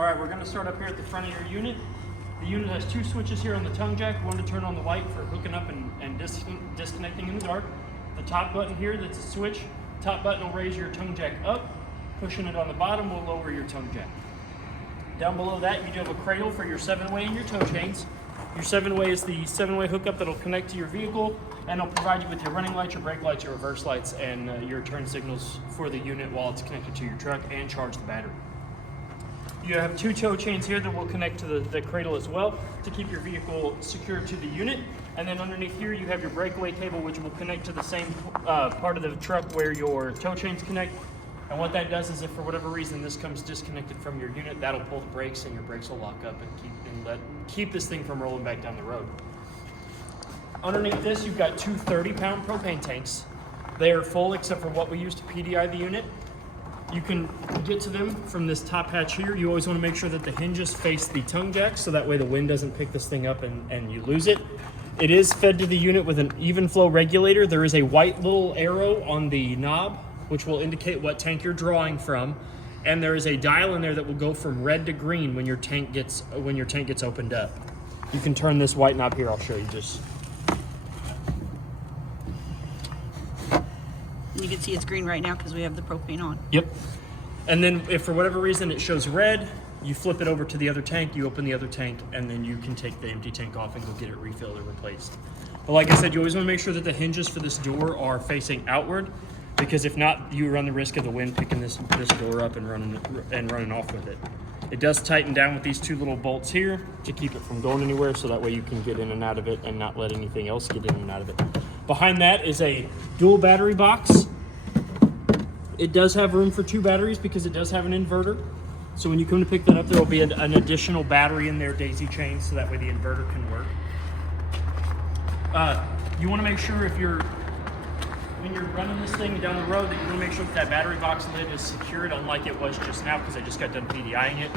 All right, we're gonna start up here at the front of your unit. The unit has two switches here on the tongue jack, one to turn on the light for hooking up and disconnecting in the dark. The top button here, that's a switch. Top button will raise your tongue jack up. Pushing it on the bottom will lower your tongue jack. Down below that, you do have a cradle for your 7-way and your tow chains. Your 7-way is the 7-way hookup that'll connect to your vehicle, and it'll provide you with your running lights, your brake lights, your reverse lights, and your turn signals for the unit while it's connected to your truck, and charge the battery. You have two tow chains here that will connect to the cradle as well to keep your vehicle secured to the unit. And then underneath here, you have your breakaway cable, which will connect to the same part of the truck where your tow chains connect. And what that does is if for whatever reason this comes disconnected from your unit, that'll pull the brakes and your brakes will lock up and keep this thing from rolling back down the road. Underneath this, you've got two 30-pound propane tanks. They are full except for what we use to PDI the unit. You can get to them from this top hatch here. You always want to make sure that the hinges face the tongue jack so that way the wind doesn't pick this thing up and you lose it. It is fed to the unit with an even flow regulator. There is a white little arrow on the knob which will indicate what tank you're drawing from, and there is a dial in there that will go from red to green when your tank gets opened up. You can turn this white knob here. I'll show you just. You can see it's green right now because we have the propane on. Yep. And then if for whatever reason it shows red, you flip it over to the other tank, you open the other tank, and then you can take the empty tank off and go get it refilled or replaced. But like I said, you always want to make sure that the hinges for this door are facing outward, because if not, you run the risk of the wind picking this door up and running off with it. It does tighten down with these two little bolts here to keep it from going anywhere, so that way you can get in and out of it and not let anything else get in and out of it. Behind that is a dual battery box. It does have room for two batteries because it does have an inverter. So when you come to pick that up, there will be an additional battery in there, daisy chain, so that way the inverter can work. You want to make sure when you're running this thing down the road, that you want to make sure that battery box lid is secured, unlike it was just now because I just got done PDIing it.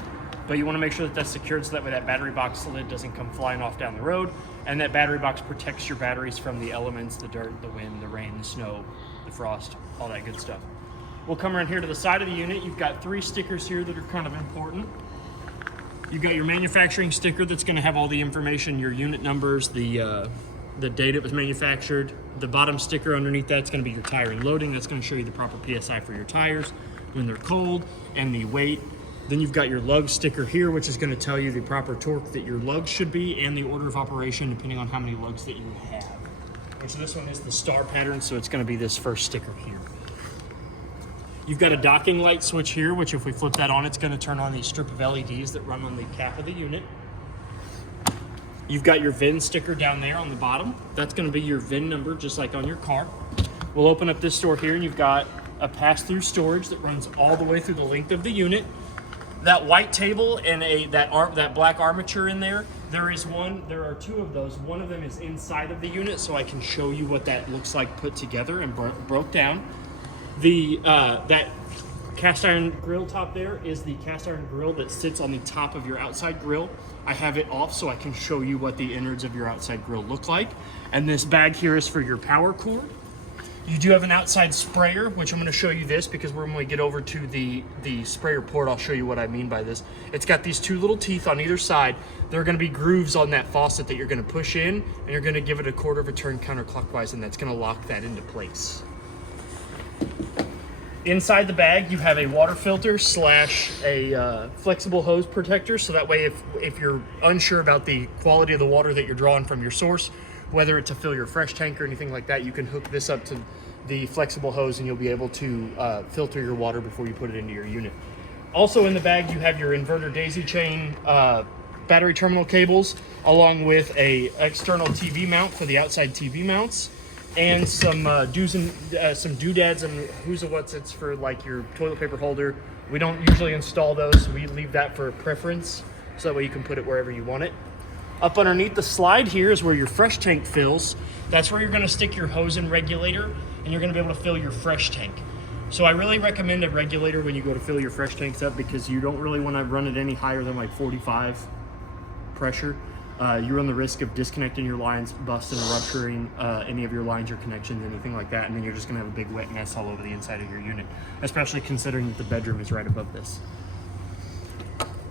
But you want to make sure that that's secured so that way that battery box lid doesn't come flying off down the road, and that battery box protects your batteries from the elements, the dirt, the wind, the rain, the snow, the frost, all that good stuff. We'll come around here to the side of the unit. You've got three stickers here that are kind of important. You've got your manufacturing sticker that's going to have all the information, your unit numbers, the date it was manufactured. The bottom sticker underneath that's going to be your tire and loading. That's going to show you the proper PSI for your tires when they're cold and the weight. Then you've got your lug sticker here, which is going to tell you the proper torque that your lugs should be and the order of operation depending on how many lugs that you have. And so this one is the star pattern, so it's going to be this first sticker here. You've got a docking light switch here, which if we flip that on, it's going to turn on these strip of LEDs that run on the cap of the unit. You've got your VIN sticker down there on the bottom. That's going to be your VIN number, just like on your car. We'll open up this door here, and you've got a pass-through storage that runs all the way through the length of the unit. That white table and that black armature in there, there are two of those. One of them is inside of the unit, so I can show you what that looks like put together and broke down. That cast iron grill top there is the cast iron grill that sits on the top of your outside grill. I have it off so I can show you what the innards of your outside grill look like. And this bag here is for your power cord. You do have an outside sprayer, which I'm going to show you this because when we get over to the sprayer port, I'll show you what I mean by this. It's got these two little teeth on either side. There are going to be grooves on that faucet that you're going to push in, and you're going to give it a quarter of a turn counterclockwise, and that's going to lock that into place. Inside the bag, you have a water filter slash a flexible hose protector, so that way if you're unsure about the quality of the water that you're drawing from your source, whether it's to fill your fresh tank or anything like that, you can hook this up to the flexible hose and you'll be able to filter your water before you put it into your unit. Also in the bag, you have your inverter daisy chain battery terminal cables, along with a external TV mount for the outside TV mounts, and some some doodads and who's a what's it's for like your toilet paper holder. We don't usually install those, so we leave that for preference, so that way you can put it wherever you want it. Up underneath the slide here is where your fresh tank fills. That's where you're going to stick your hose and regulator, and you're going to be able to fill your fresh tank. So I really recommend a regulator when you go to fill your fresh tanks up, because you don't really want to run it any higher than like 45 pressure. You run the risk of disconnecting your lines, busting, rupturing any of your lines or connections, anything like that, and then you're just going to have a big wet mess all over the inside of your unit, especially considering that the bedroom is right above this.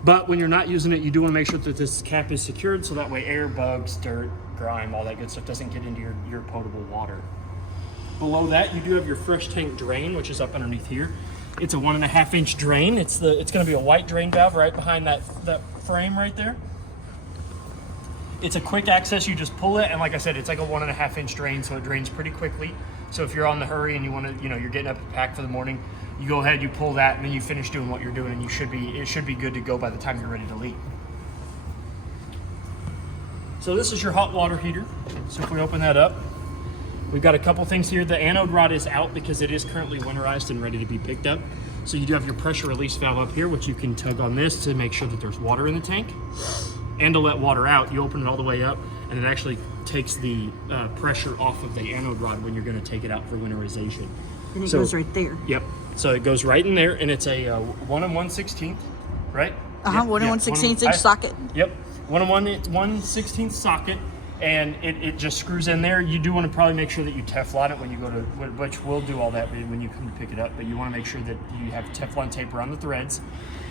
But when you're not using it, you do want to make sure that this cap is secured so that way air, bugs, dirt, grime, all that good stuff doesn't get into your potable water. Below that, you do have your fresh tank drain, which is up underneath here. It's a 1.5 inch drain. It's going to be a white drain valve right behind that frame right there. It's a quick access. You just pull it, and like I said, it's like a 1.5 inch drain, so it drains pretty quickly. So if you're on the hurry and you want to, you're getting up to pack for the morning, you go ahead, you pull that, and then you finish doing what you're doing, and it should be good to go by the time you're ready to leave. So this is your hot water heater. So if we open that up, we've got a couple things here. The anode rod is out because it is currently winterized and ready to be picked up. So you do have your pressure release valve up here, which you can tug on this to make sure that there's water in the tank. And to let water out, you open it all the way up, and it actually takes the pressure off of the anode rod when you're going to take it out for winterization. And it goes right there. Yep. So it goes right in there, and it's a 1 1/16, right? Yep, 1 1/16 inch socket. Yep. 1 1/16 socket, and it just screws in there. You do want to probably make sure that you Teflon it when you go to, which we'll do all that when you come to pick it up, but you want to make sure that you have Teflon tape around the threads.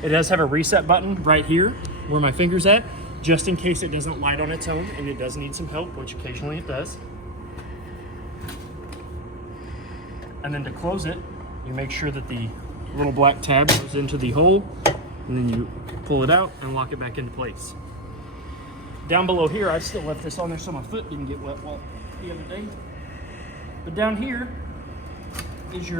It does have a reset button right here where my finger's at, just in case it doesn't light on its own and it does need some help, which occasionally it does. And then to close it, you make sure that the little black tab goes into the hole, and then you pull it out and lock it back into place. Down below here, I still left this on there so my foot didn't get wet the other day. But down here is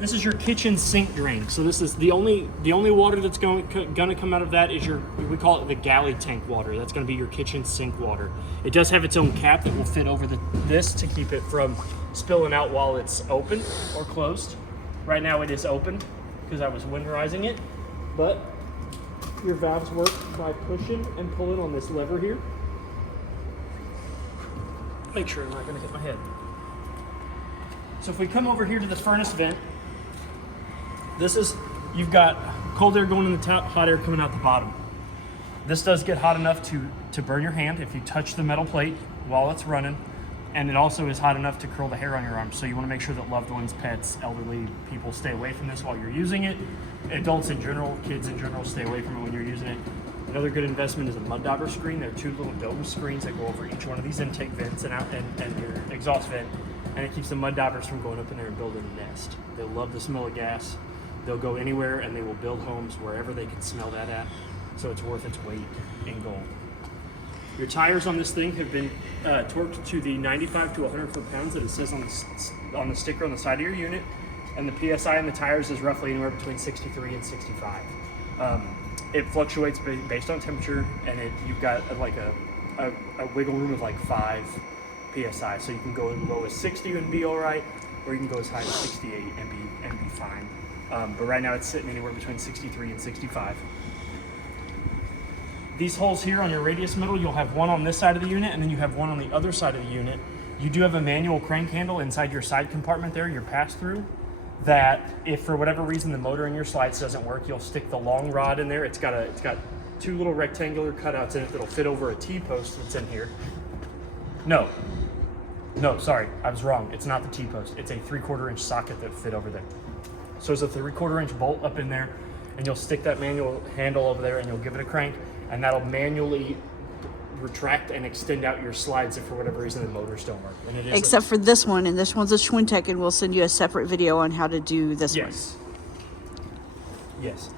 this is your kitchen sink drain. So this is the only water that's going to come out of that is we call it the galley tank water. That's going to be your kitchen sink water. It does have its own cap that will fit over this to keep it from spilling out while it's open or closed. Right now it is open because I was winterizing it, but your valves work by pushing and pulling on this lever here. Make sure I'm not going to hit my head. So if we come over here to the furnace vent, you've got cold air going in the top, hot air coming out the bottom. This does get hot enough to burn your hand if you touch the metal plate while it's running, and it also is hot enough to curl the hair on your arms. So you want to make sure that loved ones, pets, elderly people stay away from this while you're using it. Adults in general, kids in general, stay away from it when you're using it. Another good investment is a mud dauber screen. There are 2 little dome screens that go over each one of these intake vents and your exhaust vent, and it keeps the mud daubers from going up in there and building a nest. They love the smell of gas. They'll go anywhere and they will build homes wherever they can smell that at. So it's worth its weight in gold. Your tires on this thing have been torqued to the 95 to 100 foot-pounds that it says on the sticker on the side of your unit, and the PSI on the tires is roughly anywhere between 63 and 65. It fluctuates based on temperature, and you've got like a wiggle room of like 5 PSI, so you can go as low as 60 and be all right, or you can go as high as 68 and be fine. But right now it's sitting anywhere between 63 and 65. These holes here on your radius middle, you'll have one on this side of the unit, and then you have one on the other side of the unit. You do have a manual crank handle inside your side compartment there, your pass-through, that if for whatever reason the motor in your slides doesn't work, you'll stick the long rod in there. It's got 2 little rectangular cutouts in it that'll fit over a T-post that's in here. No, sorry, I was wrong. It's not the T-post. It's a 3/4 inch socket that fit over there. So there's a 3/4 inch bolt up in there, and you'll stick that manual handle over there and you'll give it a crank, and that'll manually retract and extend out your slides if for whatever reason the motors don't work. And it is except for this one, and this one's a Schwintek, and we'll send you a separate video on how to do this one. Yes.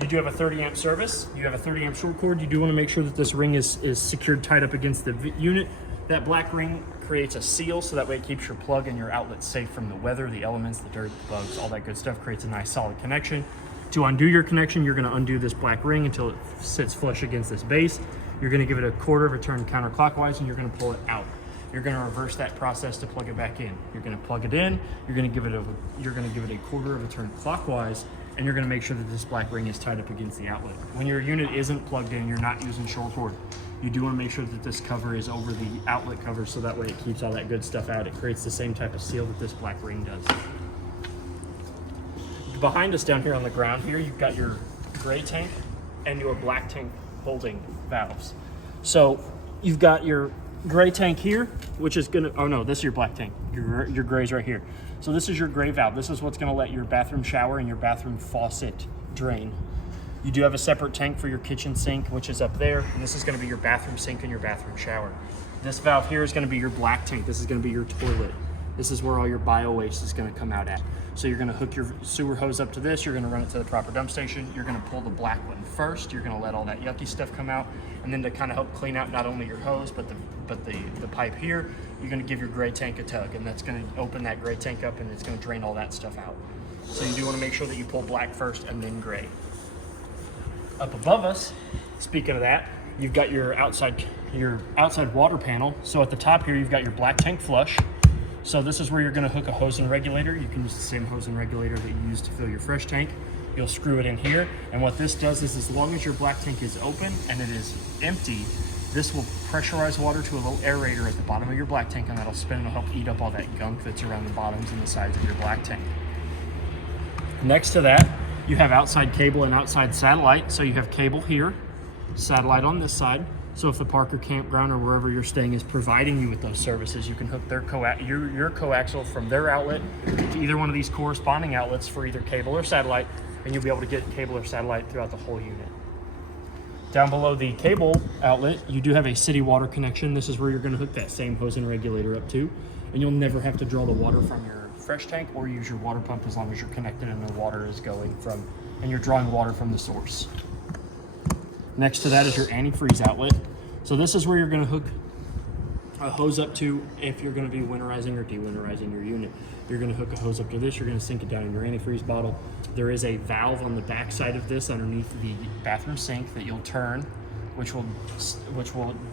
You do have a 30 amp service. You have a 30 amp short cord. You do want to make sure that this ring is secured tight up against the unit. That black ring creates a seal, so that way it keeps your plug and your outlet safe from the weather, the elements, the dirt, the bugs, all that good stuff. Creates a nice solid connection. To undo your connection, you're going to undo this black ring until it sits flush against this base. You're going to give it a 1/4 of a turn counterclockwise, and you're going to pull it out. You're going to reverse that process to plug it back in. You're going to plug it in. You're going to give it a 1/4 of a turn clockwise, and you're going to make sure that this black ring is tied up against the outlet. When your unit isn't plugged in, you're not using short cord. You do want to make sure that this cover is over the outlet cover, so that way it keeps all that good stuff out. It creates the same type of seal that this black ring does. Behind us down here on the ground here, you've got your gray tank and your black tank holding valves. So you've got your gray tank here, which is gonna, oh no, this is your black tank. Your gray's right here. So this is your gray valve. This is what's gonna let your bathroom shower and your bathroom faucet drain. You do have a separate tank for your kitchen sink, which is up there, and this is going to be your bathroom sink and your bathroom shower. This valve here is going to be your black tank. This is going to be your toilet. This is where all your bio waste is going to come out at. So you're going to hook your sewer hose up to this, you're going to run it to the proper dump station, you're going to pull the black one first, you're going to let all that yucky stuff come out, and then to kind of help clean out not only your hose but the pipe here, you're going to give your gray tank a tug, and that's going to open that gray tank up and it's going to drain all that stuff out. So you do want to make sure that you pull black first and then gray. Up above us, speaking of that, you've got your outside water panel. So at the top here, you've got your black tank flush. So this is where you're going to hook a hose and regulator. You can use the same hose and regulator that you use to fill your fresh tank. You'll screw it in here, and what this does is, as long as your black tank is open and it is empty, this will pressurize water to a little aerator at the bottom of your black tank, and that'll spin and it'll help eat up all that gunk that's around the bottoms and the sides of your black tank. Next to that, you have outside cable and outside satellite. So you have cable here, satellite on this side. So if the park or campground or wherever you're staying is providing you with those services, you can hook their your coaxial from their outlet to either one of these corresponding outlets for either cable or satellite, and you'll be able to get cable or satellite throughout the whole unit. Down below the cable outlet, you do have a city water connection. This is where you're going to hook that same hose and regulator up to, and you'll never have to draw the water from your fresh tank or use your water pump as long as you're connected and the water is going from, and you're drawing water from the source. Next to that is your antifreeze outlet. So this is where you're going to hook a hose up to if you're going to be winterizing or dewinterizing your unit. You're going to hook a hose up to this, you're going to sink it down in your antifreeze bottle. There is a valve on the back side of this underneath the bathroom sink that you'll turn, which will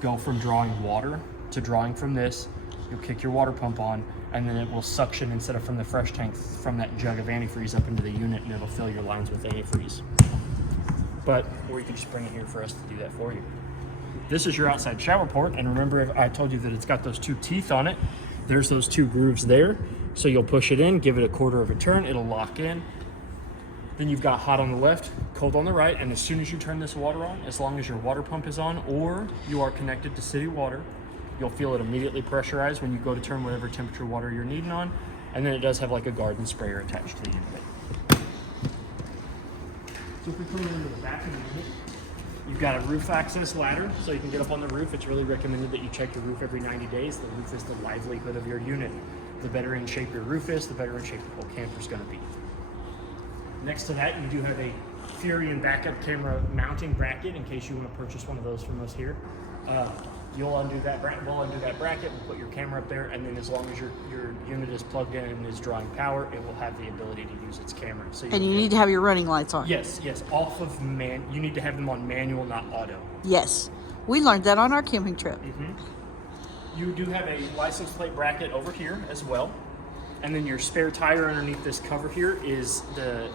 go from drawing water to drawing from this. You'll kick your water pump on, and then it will suction instead of from the fresh tank from that jug of antifreeze up into the unit, and it'll fill your lines with antifreeze. Or you can just bring it here for us to do that for you. This is your outside shower port, and remember I told you that it's got those two teeth on it. There's those two grooves there. So you'll push it in, give it a quarter of a turn, it'll lock in. Then you've got hot on the left, cold on the right, and as soon as you turn this water on, as long as your water pump is on or you are connected to city water, you'll feel it immediately pressurized when you go to turn whatever temperature water you're needing on, and then it does have like a garden sprayer attached to the unit. So if we come into the back of the unit, you've got a roof access ladder, so you can get up on the roof. It's really recommended that you check the roof every 90 days. The roof is the livelihood of your unit. The better in shape your roof is, the better in shape the whole camper is going to be. Next to that, you do have a Fury and backup camera mounting bracket in case you want to purchase one of those from us here. We'll undo that bracket, we'll put your camera up there, and then as long as your unit is plugged in and is drawing power, it will have the ability to use its camera. So and you need to have your running lights on. Yes, off of you need to have them on manual, not auto. Yes, we learned that on our camping trip. Mm-hmm. You do have a license plate bracket over here as well, and then your spare tire underneath this cover here is the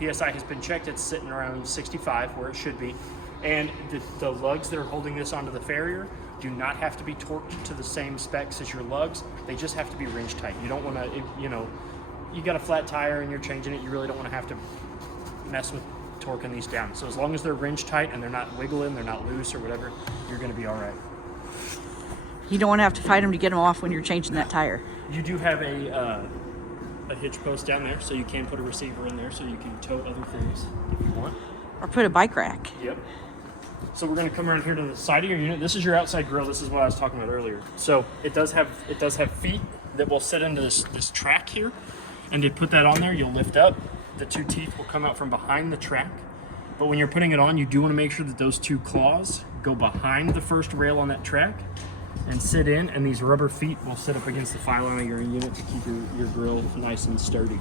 PSI has been checked. It's sitting around 65 where it should be. And the lugs that are holding this onto the Farrier do not have to be torqued to the same specs as your lugs. They just have to be wrench tight. You don't want to, you got a flat tire and you're changing it, you really don't want to have to mess with torquing these down. So as long as they're wrench tight and they're not wiggling, they're not loose or whatever, you're going to be all right. You don't want to have to fight them to get them off when you're changing that tire. You do have a hitch post down there, so you can put a receiver in there so you can tow other things if you want. Or put a bike rack. Yep. So we're going to come around here to the side of your unit. This is your outside grill. This is what I was talking about earlier. So it does have feet that will sit into this track here, and to put that on there, you'll lift up. The two teeth will come out from behind the track. But when you're putting it on, you do want to make sure that those two claws go behind the first rail on that track and sit in, and these rubber feet will sit up against the filing of your unit to keep your grill nice and sturdy.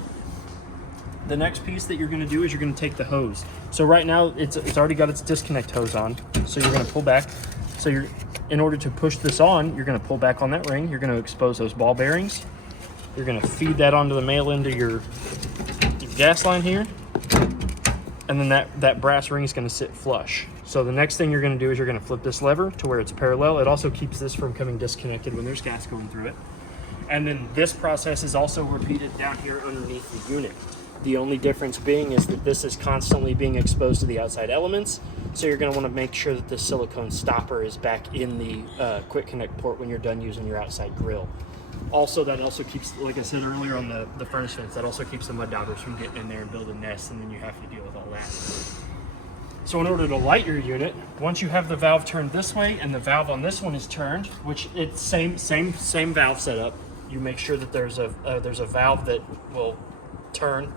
The next piece that you're going to do is you're going to take the hose. So right now it's already got its disconnect hose on. So you're going to pull back. So in order to push this on, you're going to pull back on that ring. You're going to expose those ball bearings. You're going to feed that onto the male end of your gas line here. And then that brass ring is going to sit flush. So the next thing you're going to do is you're going to flip this lever to where it's parallel. It also keeps this from coming disconnected when there's gas going through it. And then this process is also repeated down here underneath the unit. The only difference being is that this is constantly being exposed to the outside elements. So you're going to want to make sure that the silicone stopper is back in the quick connect port when you're done using your outside grill. Also, that also keeps, like I said earlier on the furnace vents, that also keeps the mud daubers from getting in there and building nests, and then you have to deal with all that. So in order to light your unit, once you have the valve turned this way and the valve on this one is turned, which it's same valve setup, you make sure that there's a valve that will turn,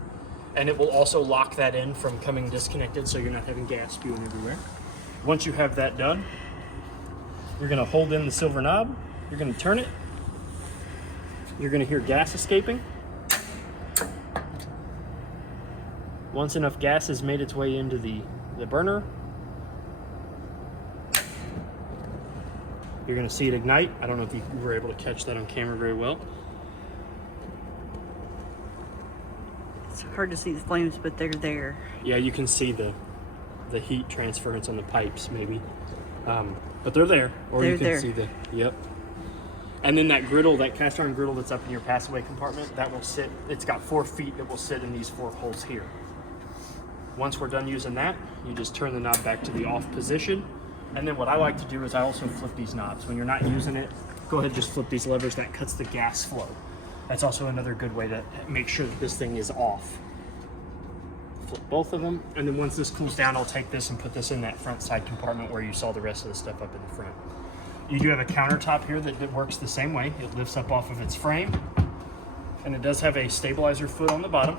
and it will also lock that in from coming disconnected, so you're not having gas spewing everywhere. Once you have that done, you're going to hold in the silver knob, you're going to turn it, you're going to hear gas escaping. Once enough gas has made its way into the burner, you're going to see it ignite. I don't know if you were able to catch that on camera very well. It's hard to see the flames, but they're there. Yeah, you can see the heat transference on the pipes, maybe. But they're there. Or They're you can there. see the, yep. And then that griddle, that cast iron griddle that's up in your passaway compartment, that will sit, it's got 4 feet that will sit in these 4 holes here. Once we're done using that, you just turn the knob back to the off position. And then what I like to do is I also flip these knobs. When you're not using it, go ahead and just flip these levers. That cuts the gas flow. That's also another good way to make sure that this thing is off. Flip both of them. And then once this cools down, I'll take this and put this in that front side compartment where you saw the rest of the stuff up in the front. You do have a countertop here that works the same way. It lifts up off of its frame. And it does have a stabilizer foot on the bottom.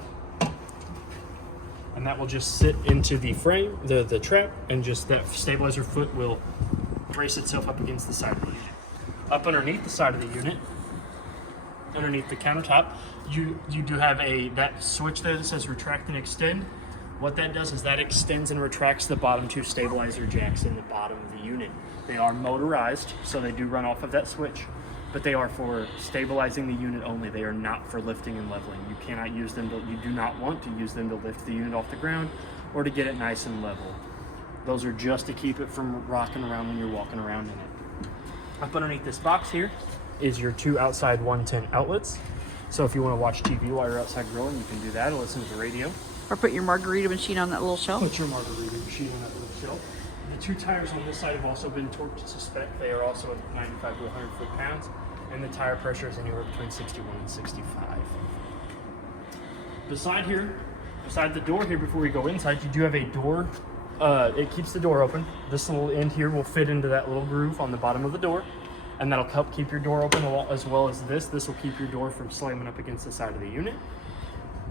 And that will just sit into the frame, the trap, and just that stabilizer foot will brace itself up against the side of the unit. Up underneath the side of the unit, underneath the countertop, you do have that switch there that says retract and extend. What that does is that extends and retracts the bottom 2 stabilizer jacks in the bottom of the unit. They are motorized, so they do run off of that switch, but they are for stabilizing the unit only. They are not for lifting and leveling. You cannot use them you do not want to use them to lift the unit off the ground or to get it nice and level. Those are just to keep it from rocking around when you're walking around in it. Up underneath this box here is your 2 outside 110 outlets. So if you want to watch TV while you're outside grilling, you can do that or listen to the radio. Or put your margarita machine on that little shelf. Put your margarita machine on that little shelf. The 2 tires on this side have also been torqued to spec. They are also at 95 to 100 foot-pounds, and the tire pressure is anywhere between 61 and 65. Beside the door here, before we go inside, you do have a door. It keeps the door open. This little end here will fit into that little groove on the bottom of the door, and that'll help keep your door open as well as this. This will keep your door from slamming up against the side of the unit.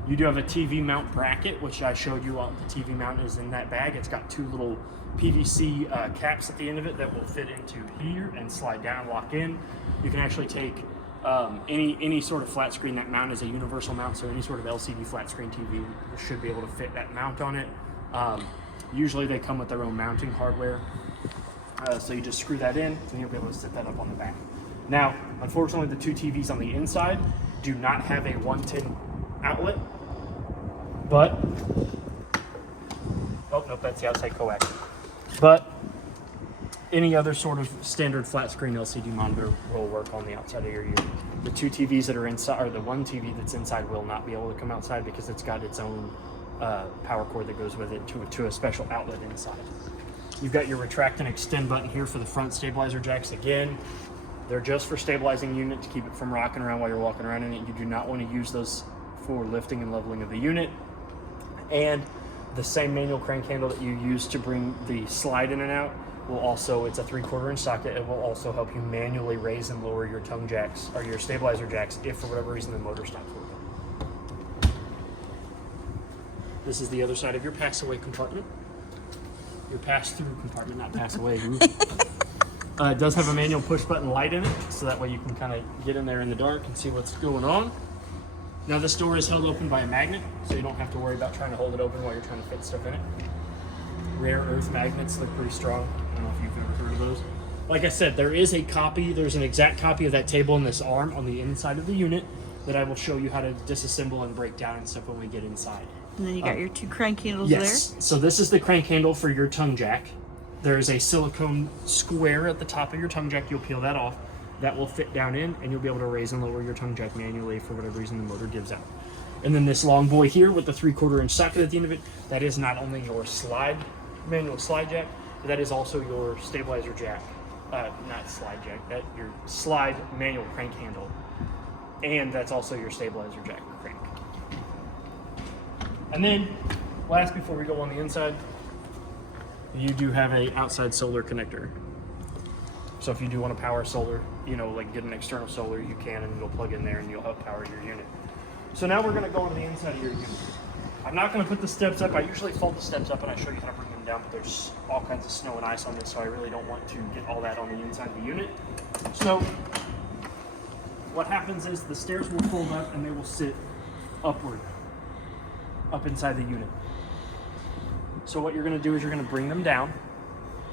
You do have a TV mount bracket, which I showed you. The TV mount is in that bag. It's got 2 little PVC caps at the end of it that will fit into here and slide down, lock in. You can actually take any sort of flat screen. That mount is a universal mount, so any sort of LCD flat screen TV should be able to fit that mount on it. Usually they come with their own mounting hardware, so you just screw that in and you'll be able to set that up on the back. Now, unfortunately, the 2 TVs on the inside do not have a 110 outlet, but oh nope, that's the outside coax. But any other sort of standard flat screen LCD monitor will work on the outside of your unit. The 2 TVs that are inside, or the 1 TV that's inside, will not be able to come outside because it's got its own power cord that goes with it to a special outlet inside. You've got your retract and extend button here for the front stabilizer jacks. Again, they're just for stabilizing the unit to keep it from rocking around while you're walking around in it. You do not want to use those for lifting and leveling of the unit. And the same manual crank handle that you use to bring the slide in and out will also, it's a 3/4 inch socket. It will also help you manually raise and lower your tongue jacks or your stabilizer jacks if for whatever reason the motor stops working. This is the other side of your pass-away compartment. Your pass-through compartment, not pass-away. It does have a manual push-button light in it, so that way you can kind of get in there in the dark and see what's going on. Now this door is held open by a magnet, so you don't have to worry about trying to hold it open while you're trying to fit stuff in it. Rare earth magnets look pretty strong. I don't know if you've ever heard of those. Like I said, there's an exact copy of that table and this arm on the inside of the unit that I will show you how to disassemble and break down and stuff when we get inside. And then you got your 2 crank handles Yes, so this is the crank handle for your tongue jack. There is a silicone square at the top of your tongue jack. You'll peel that off. That will fit down in, and you'll be able to raise and lower your tongue jack manually for whatever reason the motor gives out. And then this long boy here with the 3/4 inch socket at the end of it, that is not only your manual slide jack, but that is also your stabilizer jack. Not slide jack, your slide manual crank handle. And that's also your stabilizer jack crank. And then, last before we go on the inside, you do have a outside solar connector. So if you do want to power solar, you know, like get an external solar, you can, and you'll plug in there and you'll help power your unit. So now we're going to go on the inside of your unit. I'm not going to put the steps up. I usually fold the steps up and I show you how to bring them down, but there's all kinds of snow and ice on this, so I really don't want to get all that on the inside of the unit. So what happens is the stairs will fold up and they will sit upward, up inside the unit. So what you're going to do is you're going to bring them down,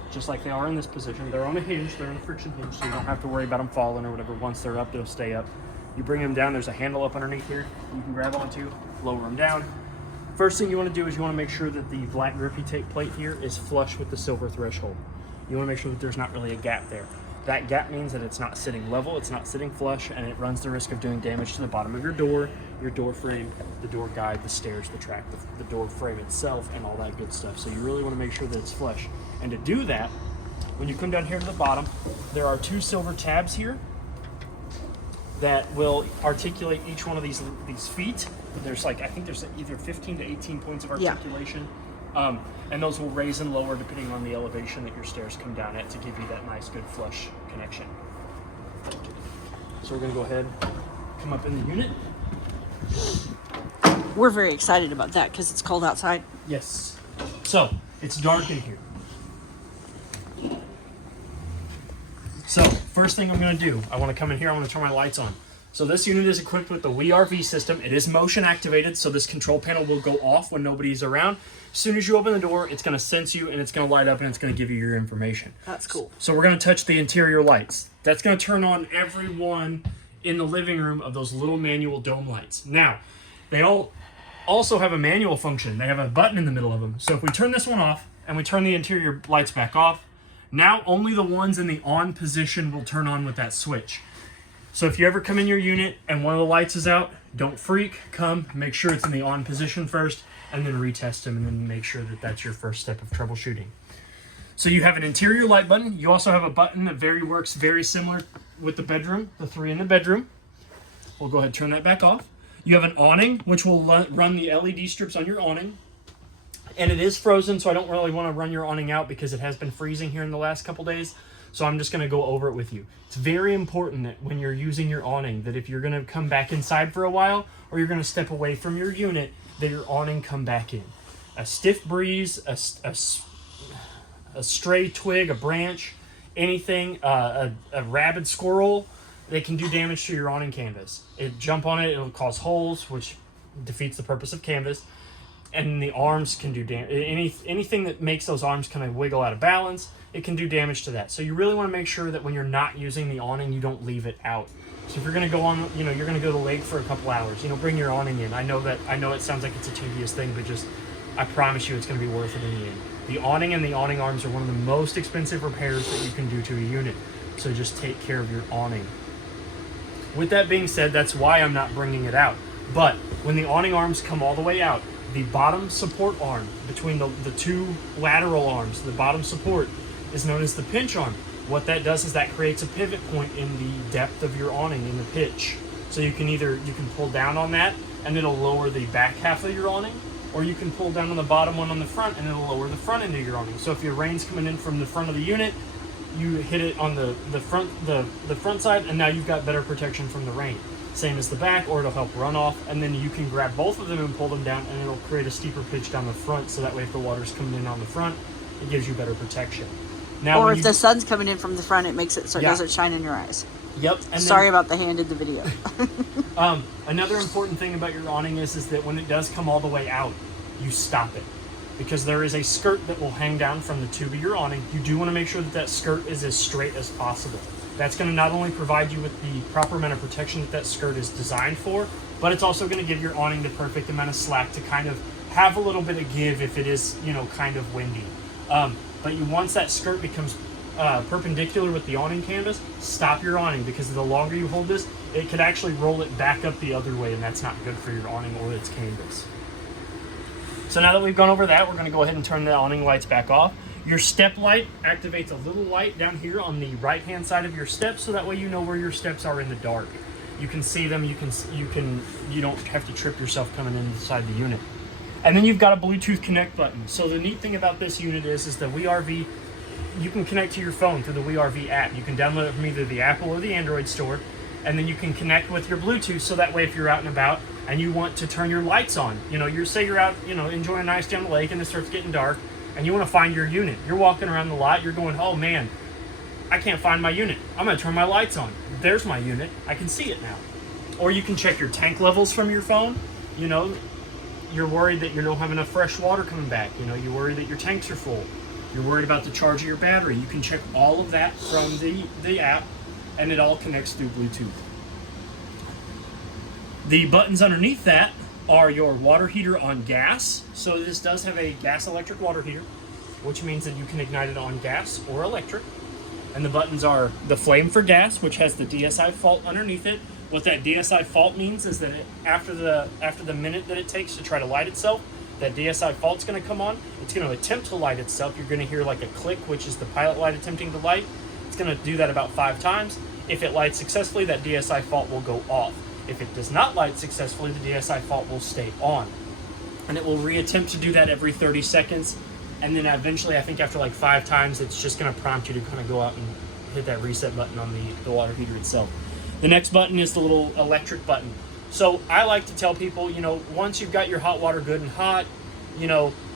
just like they are in this position. They're on a hinge, they're on a friction hinge, so you don't have to worry about them falling or whatever. Once they're up, they'll stay up. You bring them down, there's a handle up underneath here you can grab onto, lower them down. First thing you want to do is you want to make sure that the black grippy tape plate here is flush with the silver threshold. You want to make sure that there's not really a gap there. That gap means that it's not sitting level, it's not sitting flush, and it runs the risk of doing damage to the bottom of your door frame, the door guide, the stairs, the track, the door frame itself, and all that good stuff. So you really want to make sure that it's flush. And to do that, when you come down here to the bottom, there are 2 silver tabs here that will articulate each one of these feet. There's like, I think there's either 15 to 18 points of articulation. Yeah. And those will raise and lower depending on the elevation that your stairs come down at to give you that nice, good flush connection. So we're gonna go ahead, come up in the unit. We're very excited about that because it's cold outside. Yes. So, it's dark in here. So, first thing I'm going to do, I want to come in here, I want to turn my lights on. So this unit is equipped with the WeRV system. It is motion activated, so this control panel will go off when nobody's around. As soon as you open the door, it's going to sense you, and it's going to light up, and it's going to give you your information. That's cool. So we're going to touch the interior lights. That's going to turn on every one in the living room of those little manual dome lights. Now, they all also have a manual function. They have a button in the middle of them. So if we turn this one off, and we turn the interior lights back off, now only the ones in the on position will turn on with that switch. So if you ever come in your unit and one of the lights is out, don't freak, come, make sure it's in the on position first, and then retest them, and then make sure that that's your first step of troubleshooting. So you have an interior light button. You also have a button that works very similar with the bedroom, the 3 in the bedroom. We'll go ahead and turn that back off. You have an awning, which will run the LED strips on your awning. And it is frozen, so I don't really want to run your awning out because it has been freezing here in the last couple days. So I'm just going to go over it with you. It's very important that when you're using your awning, that if you're going to come back inside for a while, or you're going to step away from your unit, that your awning come back in. A stiff breeze, a stray twig, a branch, anything, a rabid squirrel, they can do damage to your awning canvas. Jump on it, it'll cause holes, which defeats the purpose of canvas. And the arms can do damage. Anything that makes those arms kind of wiggle out of balance, it can do damage to that. So you really want to make sure that when you're not using the awning, you don't leave it out. So if you're going to go on, you're going to go to the lake for a couple hours, bring your awning in. I know it sounds like it's a tedious thing, but I promise you it's going to be worth it in the end. The awning and the awning arms are one of the most expensive repairs that you can do to a unit. So just take care of your awning. With that being said, that's why I'm not bringing it out. But when the awning arms come all the way out, the bottom support arm between the 2 lateral arms, the bottom support, is known as the pinch arm. What that does is that creates a pivot point in the depth of your awning, in the pitch. So you can pull down on that and it'll lower the back half of your awning, or you can pull down on the bottom one on the front and it'll lower the front end of your awning. So if your rain's coming in from the front of the unit, you hit it on the front side, and now you've got better protection from the rain. Same as the back, or it'll help run off, and then you can grab both of them and pull them down, and it'll create a steeper pitch down the front, so that way if the water's coming in on the front, it gives you better protection. Now, or if the sun's coming in from the front, it makes it so it doesn't shine in your eyes. Yep. And sorry about the hand in the video. Another important thing about your awning is that when it does come all the way out, you stop it. Because there is a skirt that will hang down from the tube of your awning. You do want to make sure that skirt is as straight as possible. That's going to not only provide you with the proper amount of protection that sskirt is designed for, but it's also going to give your awning the perfect amount of slack to kind of have a little bit of give if it is, kind of windy. But once that skirt becomes perpendicular with the awning canvas, stop your awning, because the longer you hold this, it could actually roll it back up the other way, and that's not good for your awning or its canvas. So now that we've gone over that, we're going to go ahead and turn the awning lights back off. Your step light activates a little light down here on the right-hand side of your steps, so that way you know where your steps are in the dark. You can see them. You don't have to trip yourself coming inside the unit. And then you've got a Bluetooth connect button. So the neat thing about this unit is the WeRV, you can connect to your phone through the WeRV app. You can download it from either the Apple or the Android store, and then you can connect with your Bluetooth, so that way if you're out and about and you want to turn your lights on, say you're out, enjoying a nice day on the lake and it starts getting dark, and you want to find your unit. You're walking around the lot, you're going, oh man, I can't find my unit. I'm going to turn my lights on. There's my unit. I can see it now. Or you can check your tank levels from your phone. You're worried that you don't have enough fresh water coming back. You're worried that your tanks are full. You're worried about the charge of your battery. You can check all of that from the app, and it all connects through Bluetooth. The buttons underneath that are your water heater on gas. So this does have a gas electric water heater, which means that you can ignite it on gas or electric. And the buttons are the flame for gas, which has the DSI fault underneath it. What that DSI fault means is that after the minute that it takes to try to light itself, that DSI fault's going to come on. It's going to attempt to light itself. You're going to hear like a click, which is the pilot light attempting to light. It's going to do that about 5 times. If it lights successfully, that DSI fault will go off. If it does not light successfully, the DSI fault will stay on. And it will reattempt to do that every 30 seconds. And then eventually, I think after like 5 times, it's just going to prompt you to kind of go out and hit that reset button on the water heater itself. The next button is the little electric button. So I like to tell people, once you've got your hot water good and hot,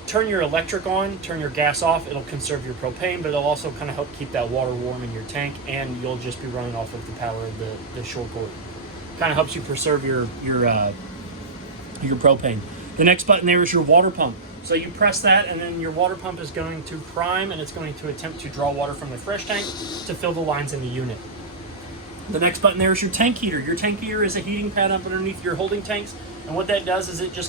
turn your electric on, turn your gas off. It'll conserve your propane, but it'll also kind of help keep that water warm in your tank, and you'll just be running off of the power of the shore cord. Kind of helps you preserve your propane. The next button there is your water pump. So you press that, and then your water pump is going to prime, and it's going to attempt to draw water from the fresh tank to fill the lines in the unit. The next button there is your tank heater. Your tank heater is a heating pad up underneath your holding tanks, and what that does is it's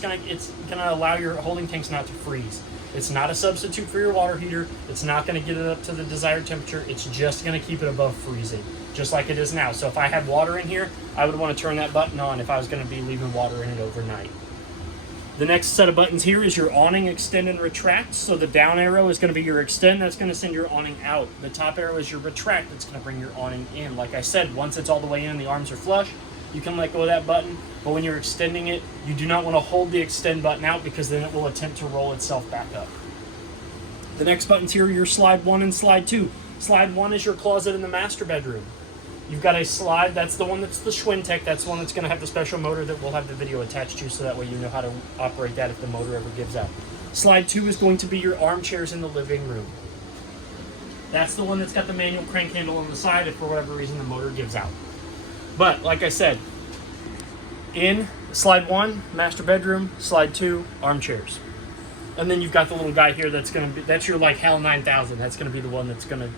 gonna allow your holding tanks not to freeze. It's not a substitute for your water heater. It's not gonna get it up to the desired temperature. It's just gonna keep it above freezing, just like it is now. So if I had water in here, I would want to turn that button on if I was gonna be leaving water in it overnight. The next set of buttons here is your awning extend and retract. So the down arrow is going to be your extend. That's going to send your awning out. The top arrow is your retract. That's going to bring your awning in. Like I said, once it's all the way in and the arms are flush, you can let go of that button. But when you're extending it, you do not want to hold the extend button out, because then it will attempt to roll itself back up. The next buttons here are your slide 1 and slide 2. Slide 1 is your closet in the master bedroom. You've got a slide, that's the one that's the Schwintek, that's the one that's going to have the special motor that we'll have the video attached to, so that way you know how to operate that if the motor ever gives out. Slide 2 is going to be your armchairs in the living room. That's the one that's got the manual crank handle on the side if for whatever reason the motor gives out. But, like I said, in slide 1, master bedroom, slide 2, armchairs. And then you've got the little guy here that's your like HAL 9000, that's going to be the one that's going to,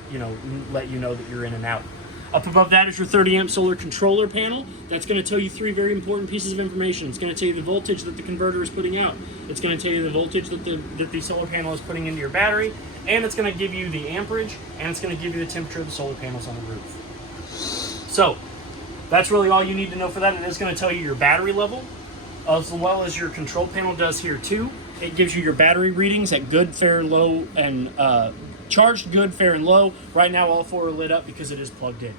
let you know that you're in and out. Up above that is your 30 amp solar controller panel. That's going to tell you 3 very important pieces of information. It's going to tell you the voltage that the converter is putting out. It's going to tell you the voltage that the solar panel is putting into your battery. And it's going to give you the amperage. And it's going to give you the temperature of the solar panels on the roof. So, that's really all you need to know for that. And it's going to tell you your battery level, as well as your control panel does here too. It gives you your battery readings at good, fair, low, and charged, good, fair, and low. Right now all 4 are lit up because it is plugged in.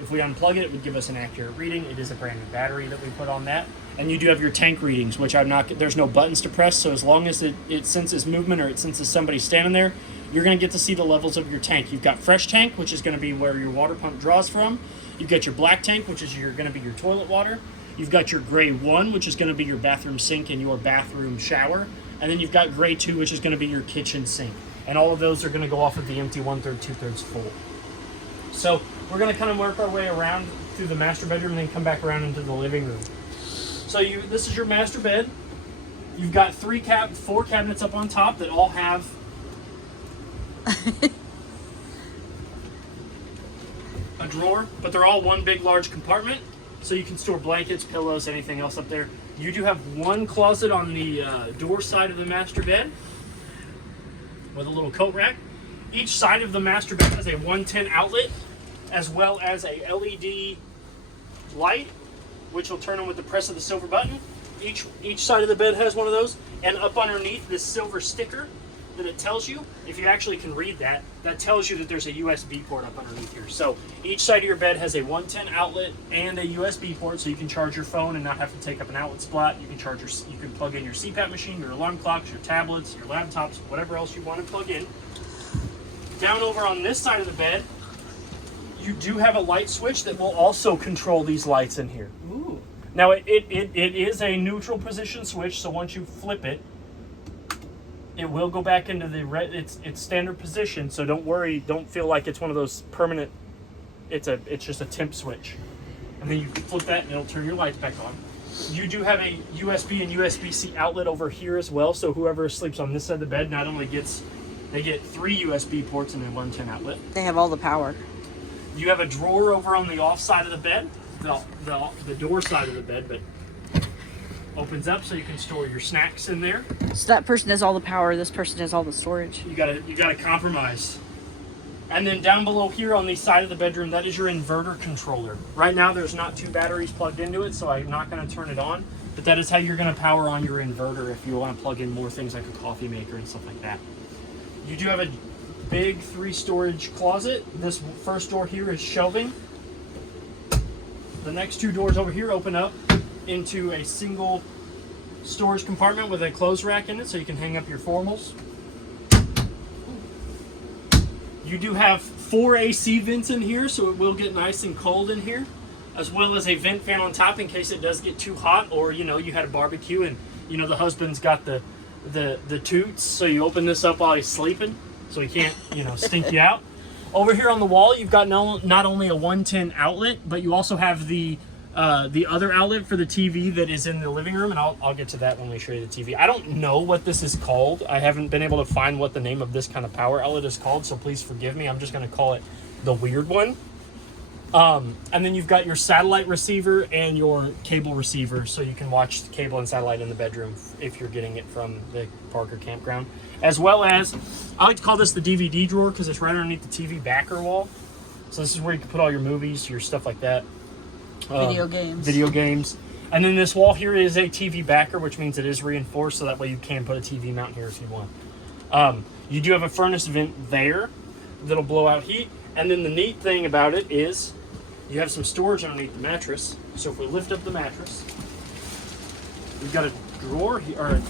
If we unplug it, it would give us an accurate reading. It is a brand new battery that we put on that. And you do have your tank readings, which there's no buttons to press, so as long as it senses movement or it senses somebody standing there, you're going to get to see the levels of your tank. You've got fresh tank, which is going to be where your water pump draws from. You've got your black tank, which is going to be your toilet water. You've got your gray 1, which is going to be your bathroom sink and your bathroom shower. And then you've got gray 2, which is going to be your kitchen sink. And all of those are going to go off of the empty 1/3, 2/3 full. So we're going to kind of work our way around through the master bedroom and then come back around into the living room. So this is your master bed. You've got 4 cabinets up on top that all have a drawer, but they're all one big large compartment. So you can store blankets, pillows, anything else up there. You do have 1 closet on the door side of the master bed with a little coat rack. Each side of the master bed has a 110 outlet, as well as a LED light, which will turn on with the press of the silver button. Each side of the bed has one of those, and up underneath this silver sticker then it tells you, if you actually can read that, that tells you that there's a USB port up underneath here. So each side of your bed has a 110 outlet and a USB port, so you can charge your phone and not have to take up an outlet spot. You can you can plug in your CPAP machine, your alarm clocks, your tablets, your laptops, whatever else you want to plug in. Down over on this side of the bed, you do have a light switch that will also control these lights in here. Ooh. Now it is a neutral position switch, so once you flip it, it will go back into the its standard position. So don't worry, don't feel like it's one of those permanent. It's just a temp switch, and then you flip that and it'll turn your lights back on. You do have a USB and USB-C outlet over here as well, so whoever sleeps on this side of the bed not only get 3 USB ports and a 110 outlet. They have all the power. You have a drawer over on the off side of the bed, the door side of the bed, but opens up so you can store your snacks in there. So that person has all the power. This person has all the storage. You gotta compromise. And then down below here on the side of the bedroom, that is your inverter controller. Right now there's not 2 batteries plugged into it, so I'm not gonna turn it on. But that is how you're gonna power on your inverter if you want to plug in more things like a coffee maker and stuff like that. You do have a big 3 storage closet. This first door here is shelving. The next 2 doors over here open up into a single storage compartment with a clothes rack in it, so you can hang up your formals. You do have 4 AC vents in here, so it will get nice and cold in here, as well as a vent fan on top in case it does get too hot, or you had a barbecue and the husband's got the toots, so you open this up while he's sleeping so he can't stink you out. Over here on the wall you've got not only a 110 outlet, but you also have the other outlet for the TV that is in the living room, and I'll get to that when we show you the TV. I don't know what this is called. I haven't been able to find what the name of this kind of power outlet is called, so please forgive me. I'm just going to call it the weird one. And then you've got your satellite receiver and your cable receiver, so you can watch the cable and satellite in the bedroom if you're getting it from the park or campground. As well as, I like to call this the DVD drawer because it's right underneath the TV backer wall. So this is where you can put all your movies, your stuff like that. Video games. And then this wall here is a TV backer, which means it is reinforced, so that way you can put a TV mount here if you want. You do have a furnace vent there that'll blow out heat. And then the neat thing about it is you have some storage underneath the mattress. So if we lift up the mattress, we've got a drawer here, or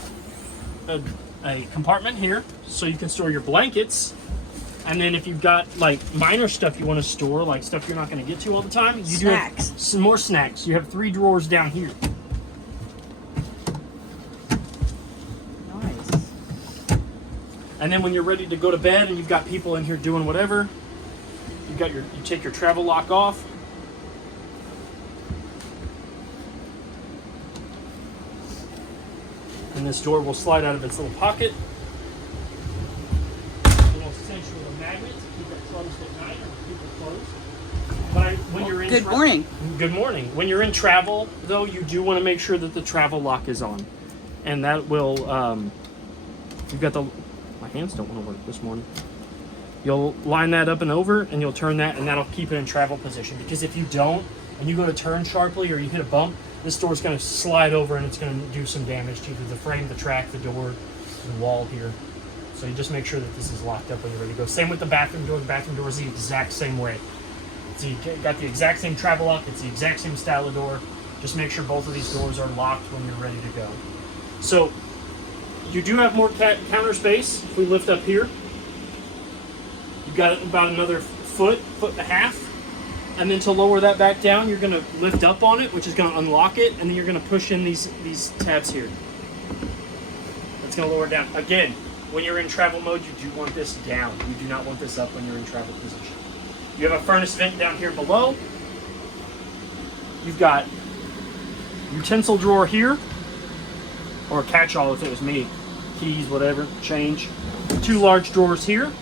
a compartment here, so you can store your blankets. And then if you've got like minor stuff you want to store, like stuff you're not going to get to all the time, you do have some more snacks. You have 3 drawers down here. Nice. And then when you're ready to go to bed and you've got people in here doing whatever, you take your travel lock off. And this door will slide out of its little pocket. Essentially a magnet to keep it closed at night or keep it closed. But when you're in Good morning. Good morning. When you're in travel, though, you do want to make sure that the travel lock is on, and that will. You've got my hands don't want to work this morning. You'll line that up and over, and you'll turn that, and that'll keep it in travel position. Because if you don't, and you go to turn sharply or you hit a bump, this door's going to slide over and it's going to do some damage to either the frame, the track, the door, the wall here. So you just make sure that this is locked up when you're ready to go. Same with the bathroom door. The bathroom door is the exact same way. So you got the exact same travel lock. It's the exact same style of door. Just make sure both of these doors are locked when you're ready to go. So you do have more counter space. If we lift up here, you've got about another foot and a half. And then to lower that back down, you're going to lift up on it, which is going to unlock it, and then you're going to push in these tabs here. That's going to lower it down. Again, when you're in travel mode, you do want this down. You do not want this up when you're in travel position. You have a furnace vent down here below. You've got utensil drawer here, or catch-all if it was me. Keys, whatever, change. 2 large drawers here.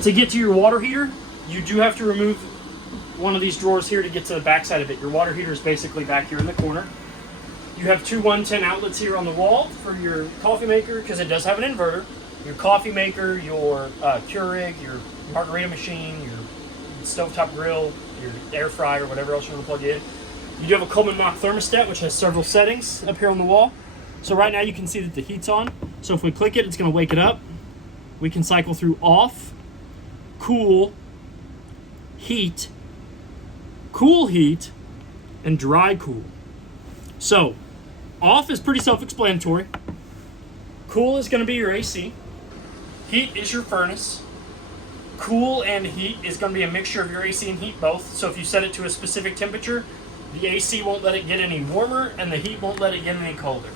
To get to your water heater, you do have to remove one of these drawers here to get to the back side of it. Your water heater is basically back here in the corner. You have 2 110 outlets here on the wall for your coffee maker, because it does have an inverter. Your coffee maker, your Keurig, your margarita machine, your stovetop grill, your air fryer, whatever else you want to plug in. You do have a Coleman Mach thermostat, which has several settings up here on the wall. So right now you can see that the heat's on. So if we click it, it's going to wake it up. We can cycle through off, cool, heat, cool heat, and dry cool. So off is pretty self-explanatory. Cool is going to be your AC. Heat is your furnace. Cool and heat is going to be a mixture of your AC and heat both. So if you set it to a specific temperature, the AC won't let it get any warmer and the heat won't let it get any colder.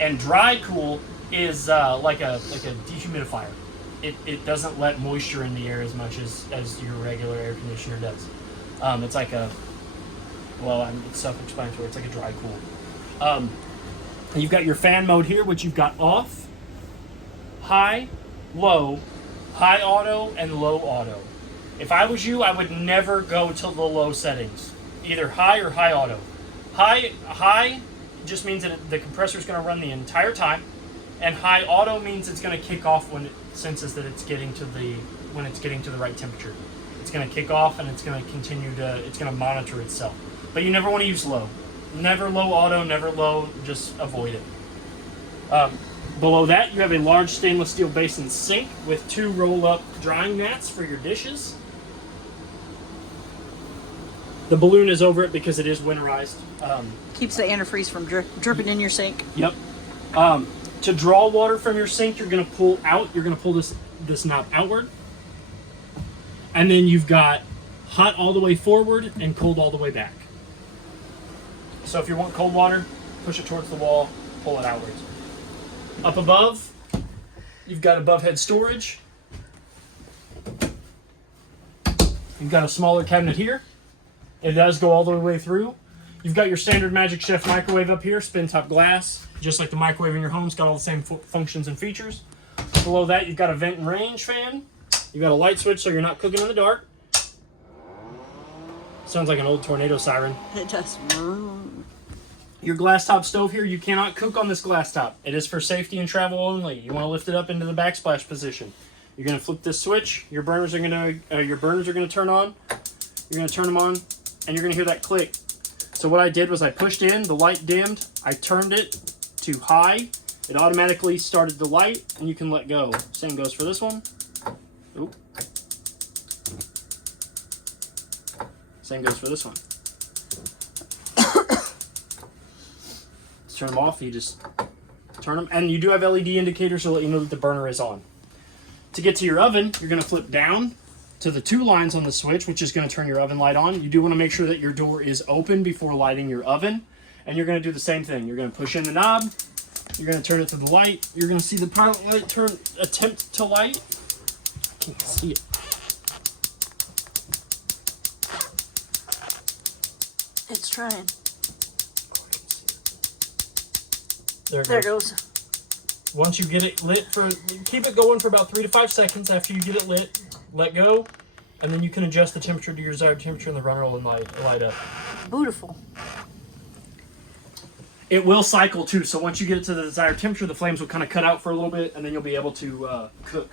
And dry cool is like a dehumidifier. It doesn't let moisture in the air as much as your regular air conditioner does. It's like it's self-explanatory. It's like a dry cool. You've got your fan mode here, which you've got off, high, low, high auto, and low auto. If I was you, I would never go to the low settings. Either high or high auto. High just means that the compressor is going to run the entire time, and high auto means it's going to kick off when it senses that it's getting to the right temperature. It's going to kick off and it's going to monitor itself. But you never want to use low. Never low auto, never low, just avoid it. Below that, you have a large stainless steel basin sink with 2 roll-up drying mats for your dishes. The balloon is over it because it is winterized. Keeps the antifreeze from dripping in your sink. Yep. To draw water from your sink, you're going to pull out. You're going to pull this knob outward. And then you've got hot all the way forward and cold all the way back. So if you want cold water, push it towards the wall, pull it outwards. Up above, you've got above head storage. You've got a smaller cabinet here. It does go all the way through. You've got your standard Magic Chef microwave up here, spin top glass, just like the microwave in your home. It's got all the same functions and features. Below that, you've got a vent and range fan. You've got a light switch so you're not cooking in the dark. Sounds like an old tornado siren. It does. Your glass top stove here, you cannot cook on this glass top. It is for safety and travel only. You want to lift it up into the backsplash position. You're going to flip this switch. Your burners are going to turn on. You're going to turn them on, and you're going to hear that click. So what I did was I pushed in, the light dimmed, I turned it to high. It automatically started the light, and you can let go. Same goes for this one. Oop. Same goes for this one. Turn them off, you just turn them, and you do have LED indicators to let you know that the burner is on. To get to your oven, you're going to flip down to the 2 lines on the switch, which is going to turn your oven light on. You do want to make sure that your door is open before lighting your oven, and you're going to do the same thing. You're going to push in the knob, you're going to turn it to the light, you're going to see the pilot light attempt to light. I can't see it. It's trying. There it goes. Once you get it lit, keep it going for about 3 to 5 seconds. After you get it lit, let go, and then you can adjust the temperature to your desired temperature, and the runner will light up. Beautiful. It will cycle too, so once you get it to the desired temperature, the flames will kind of cut out for a little bit, and then you'll be able to cook.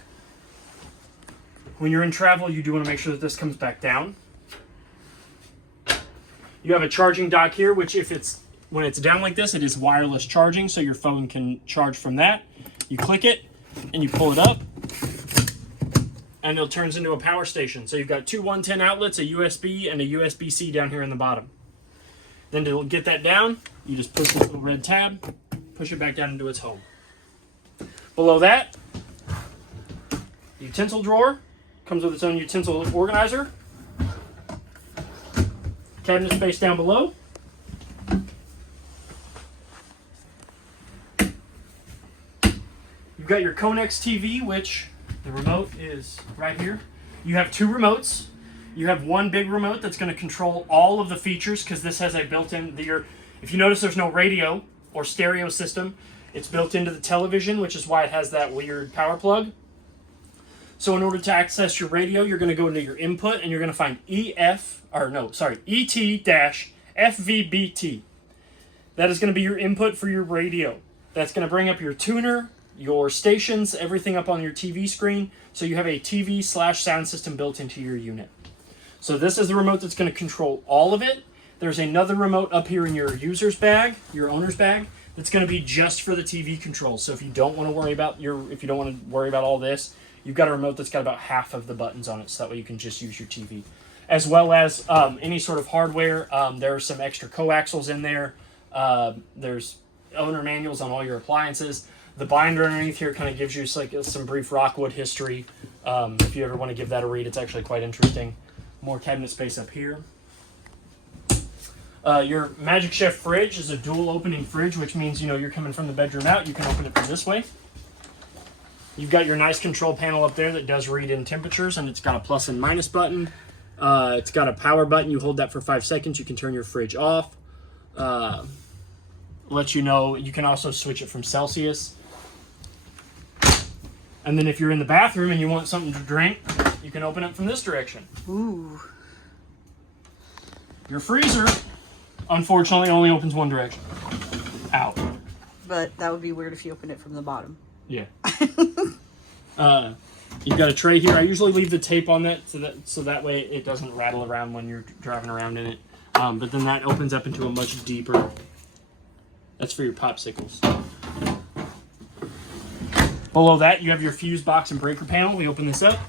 When you're in travel, you do want to make sure that this comes back down. You have a charging dock here, which when it's down like this, it is wireless charging, so your phone can charge from that. You click it, and you pull it up, and it turns into a power station. So you've got 2 110 outlets, a USB, and a USB-C down here in the bottom. Then to get that down, you just push this little red tab, push it back down into its home. Below that, utensil drawer. Comes with its own utensil organizer. Cabinet space down below. You've got your Connex TV, which the remote is right here. You have 2 remotes. You have one big remote that's going to control all of the features, because this has a built-in, if you notice there's no radio or stereo system, it's built into the television, which is why it has that weird power plug. So in order to access your radio, you're going to go into your input, and you're going to find ET-FVBT. That is going to be your input for your radio. That's going to bring up your tuner, your stations, everything up on your TV screen, so you have a TV/sound system built into your unit. So this is the remote that's going to control all of it. There's another remote up here in your user's bag, your owner's bag, that's going to be just for the TV controls. So if you don't want to worry about all this, you've got a remote that's got about half of the buttons on it, so that way you can just use your TV. As well as any sort of hardware, there are some extra coaxials in there. There's owner manuals on all your appliances. The binder underneath here kind of gives you like some brief Rockwood history. If you ever want to give that a read, it's actually quite interesting. More cabinet space up here. Your Magic Chef fridge is a dual opening fridge, which means, you know, you're coming from the bedroom out, you can open it from this way. You've got your nice control panel up there that does read in temperatures, and it's got a plus and minus button. It's got a power button. You hold that for 5 seconds. You can turn your fridge off. Let you know. You can also switch it from Celsius. And then if you're in the bathroom and you want something to drink, you can open it from this direction. Ooh. Your freezer, unfortunately, only opens one direction. Out. But that would be weird if you open it from the bottom. Yeah. You've got a tray here. I usually leave the tape on that so that way it doesn't rattle around when you're driving around in it. But then that opens up into a much deeper. That's for your popsicles. Below that, you have your fuse box and breaker panel. We open this up.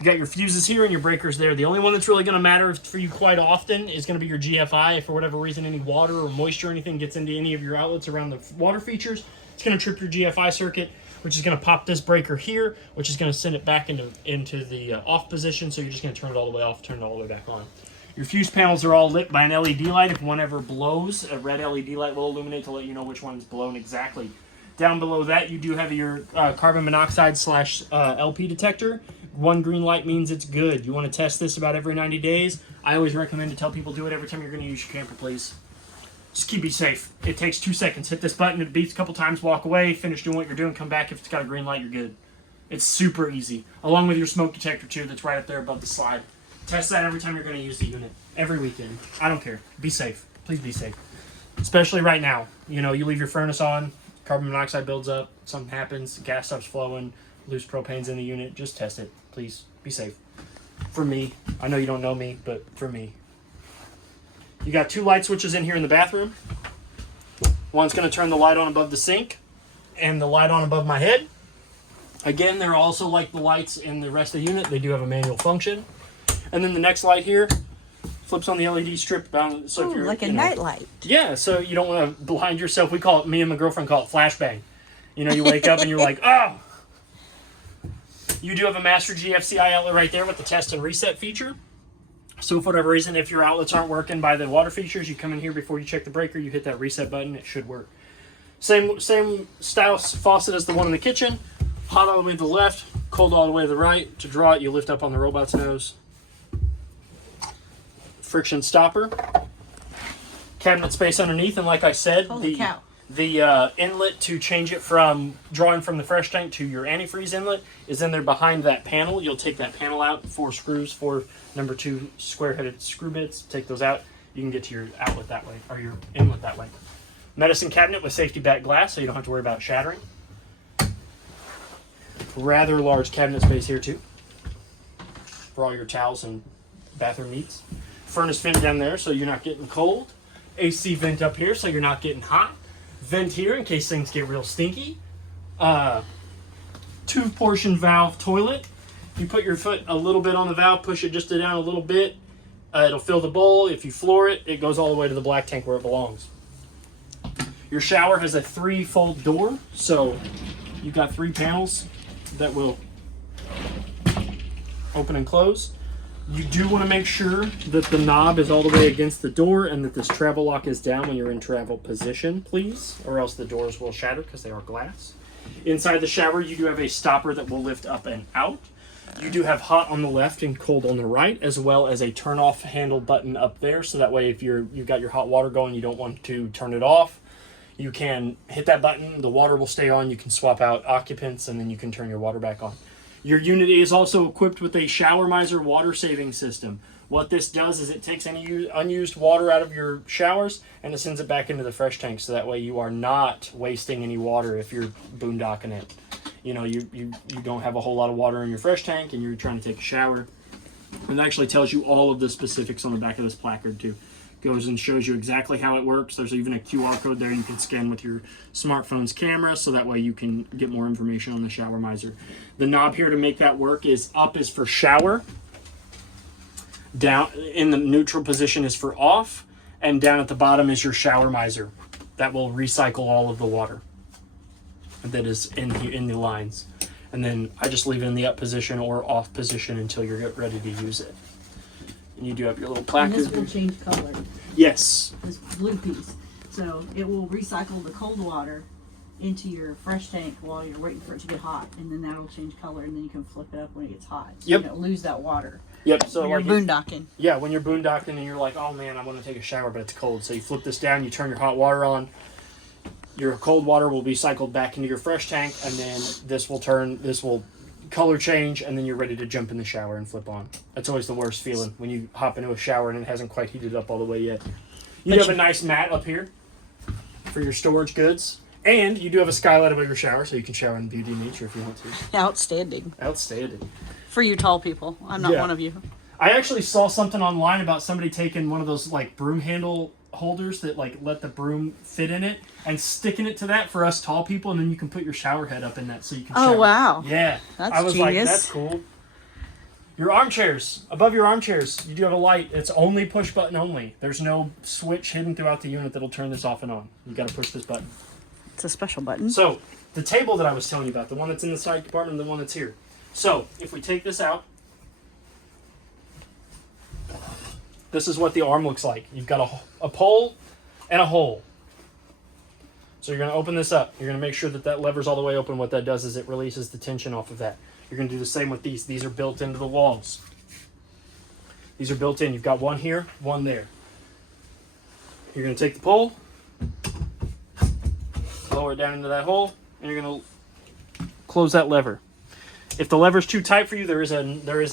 You got your fuses here and your breakers there. The only one that's really going to matter for you quite often is going to be your GFI. If for whatever reason any water or moisture or anything gets into any of your outlets around the water features, it's going to trip your GFI circuit, which is going to pop this breaker here, which is going to send it back into the off position. So you're just going to turn it all the way off, turn it all the way back on. Your fuse panels are all lit by an LED light. If one ever blows, a red LED light will illuminate to let you know which one's blown exactly. Down below that, you do have your carbon monoxide / LP detector. One green light means it's good. You want to test this about every 90 days. I always recommend to tell people do it every time you're going to use your camper, please. Just keep it safe. It takes 2 seconds. Hit this button, it beeps a couple times, walk away, finish doing what you're doing, come back. If it's got a green light, you're good. It's super easy. Along with your smoke detector, too, that's right up there above the slide. Test that every time you're going to use the unit. Every weekend. I don't care. Be safe. Please be safe. Especially right now. You know, you leave your furnace on, carbon monoxide builds up, something happens, gas stops flowing, loose propane's in the unit. Just test it. Please be safe. For me. I know you don't know me, but for me. You got 2 light switches in here in the bathroom. One's going to turn the light on above the sink and the light on above my head. Again, they're also like the lights in the rest of the unit. They do have a manual function. And then the next light here flips on the LED strip bound. So if you're like a night light. Yeah, so you don't want to blind yourself. Me and my girlfriend call it flashbang. You know, you wake up and you're like, oh! You do have a master GFCI outlet right there with the test and reset feature. So for whatever reason, if your outlets aren't working by the water features, you come in here before you check the breaker, you hit that reset button, it should work. Same style faucet as the one in the kitchen. Hot all the way to the left, cold all the way to the right. To draw it, you lift up on the robot's nose. Friction stopper. Cabinet space underneath, and like I said, the inlet to change it from drawing from the fresh tank to your antifreeze inlet is in there behind that panel. You'll take that panel out, 4 screws, 4 number 2 square-headed screw bits. Take those out. You can get to your outlet that way, or your inlet that way. Medicine cabinet with safety back glass, so you don't have to worry about shattering. Rather large cabinet space here too, for all your towels and bathroom needs. Furnace vent down there, so you're not getting cold. AC vent up here, so you're not getting hot. Vent here in case things get real stinky. 2-portion valve toilet. You put your foot a little bit on the valve, push it just down a little bit. It'll fill the bowl. If you floor it, it goes all the way to the black tank where it belongs. Your shower has a 3-fold door, so you've got 3 panels that will open and close. You do want to make sure that the knob is all the way against the door and that this travel lock is down when you're in travel position, please, or else the doors will shatter because they are glass. Inside the shower, you do have a stopper that will lift up and out. You do have hot on the left and cold on the right, as well as a turn off handle button up there, so that way if you've got your hot water going, you don't want to turn it off, you can hit that button, the water will stay on, you can swap out occupants, and then you can turn your water back on. Your unit is also equipped with a Shower Miser water saving system. What this does is it takes any unused water out of your showers and it sends it back into the fresh tank, so that way you are not wasting any water if you're boondocking it. You know, you don't have a whole lot of water in your fresh tank and you're trying to take a shower. And it actually tells you all of the specifics on the back of this placard too. Goes and shows you exactly how it works. There's even a QR code there you can scan with your smartphone's camera, so that way you can get more information on the shower miser. The knob here to make that work is up is for shower, down in the neutral position is for off, and down at the bottom is your shower miser. That will recycle all of the water that is in the lines. And then I just leave it in the up position or off position until you're ready to use it. And you do have your little And placard. this will change color. Yes. This blue piece. So it will recycle the cold water into your fresh tank while you're waiting for it to get hot, and then that'll change color, and then you can flip it up when it gets hot. So Yep. you don't lose that water. Yep. So When you're boondocking. Yeah, when you're boondocking and you're like, oh man, I want to take a shower, but it's cold. So you flip this down, you turn your hot water on. Your cold water will be cycled back into your fresh tank, and then this will color change, and then you're ready to jump in the shower and flip on. That's always the worst feeling, when you hop into a shower and it hasn't quite heated up all the way yet. You do have a nice mat up here for your storage goods, and you do have a skylight above your shower, so you can shower in beauty and nature if you want to. Outstanding. Outstanding. For you tall people. I'm not one of you. I actually saw something online about somebody taking one of those like broom handle holders that like let the broom fit in it and sticking it to that for us tall people, and then you can put your shower head up in that so you can shower. Oh, wow. Yeah. That's I was genius. like, that's cool. Your armchairs. Above your armchairs, you do have a light. It's only push button only. There's no switch hidden throughout the unit that'll turn this off and on. You got to push this button. It's a special button. So, the table that I was telling you about, the one that's in the side compartment and the one that's here. So, if we take this out, this is what the arm looks like. You've got a pole and a hole. So you're going to open this up. You're going to make sure that that lever's all the way open. What that does is it releases the tension off of that. You're going to do the same with these. These are built into the walls. These are built in. You've got one here, one there. You're going to take the pole, lower it down into that hole, and you're going to close that lever. If the lever's too tight for you, there is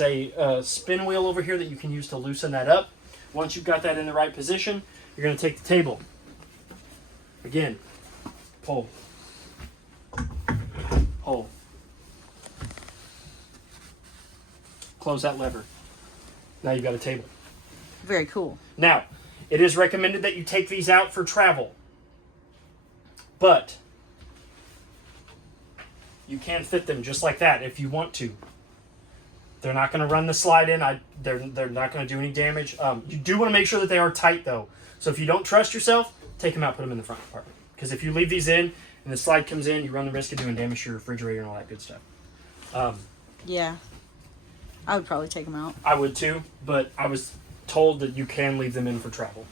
a spin wheel over here that you can use to loosen that up. Once you've got that in the right position, you're going to take the table. Again, pull, pull. Close that lever. Now you've got a table. Very cool. Now, it is recommended that you take these out for travel. But you can fit them just like that if you want to. They're not going to run the slide in. They're not going to do any damage. You do want to make sure that they are tight, though. So if you don't trust yourself, take them out, put them in the front compartment. Because if you leave these in and the slide comes in, you run the risk of doing damage to your refrigerator and all that good stuff. Yeah. I would probably take them out. I would too, but I was told that you can leave them in for travel.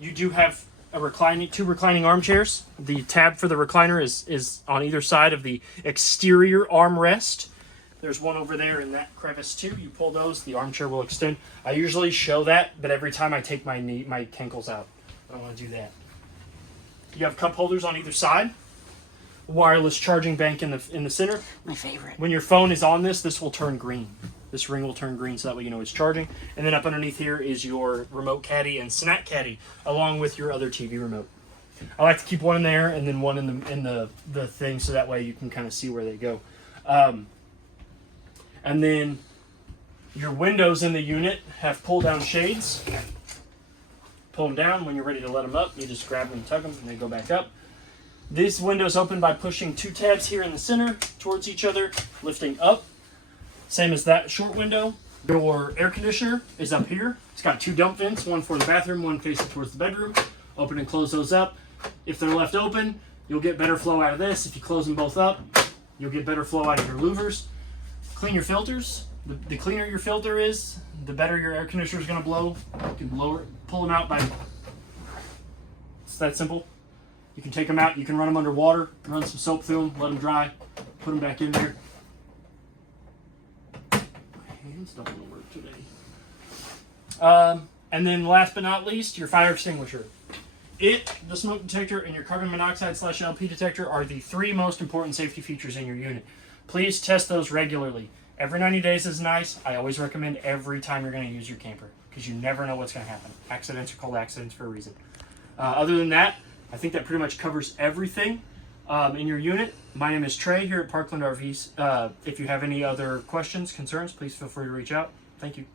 You do have two reclining armchairs. The tab for the recliner is on either side of the exterior armrest. There's one over there in that crevice too. You pull those, the armchair will extend. I usually show that, but every time I take my cankles out, I don't want to do that. You have cup holders on either side. Wireless charging bank in the center. My favorite. When your phone is on this will turn green. This ring will turn green, so that way you know it's charging. And then up underneath here is your remote caddy and snack caddy, along with your other TV remote. I like to keep one in there and then one in the thing, so that way you can kind of see where they go. And then your windows in the unit have pull-down shades. Pull them down. When you're ready to let them up, you just grab them and tug them, and they go back up. This window's open by pushing two tabs here in the center towards each other, lifting up. Same as that short window. Your air conditioner is up here. It's got two dump vents, one for the bathroom, one facing towards the bedroom. Open and close those up. If they're left open, you'll get better flow out of this. If you close them both up, you'll get better flow out of your louvers. Clean your filters. The cleaner your filter is, the better your air conditioner is going to blow. You can pull them out by... It's that simple. You can take them out. You can run them under water, run some soap through them, let them dry, put them back in there. My hands don't want to work today. And then last but not least, your fire extinguisher. The smoke detector, and your carbon monoxide/LP detector are the three most important safety features in your unit. Please test those regularly. Every 90 days is nice. I always recommend every time you're going to use your camper, because you never know what's going to happen. Accidents are called accidents for a reason. Other than that, I think that pretty much covers everything in your unit. My name is Trey here at Parkland RVs. If you have any other questions, concerns, please feel free to reach out. Thank you.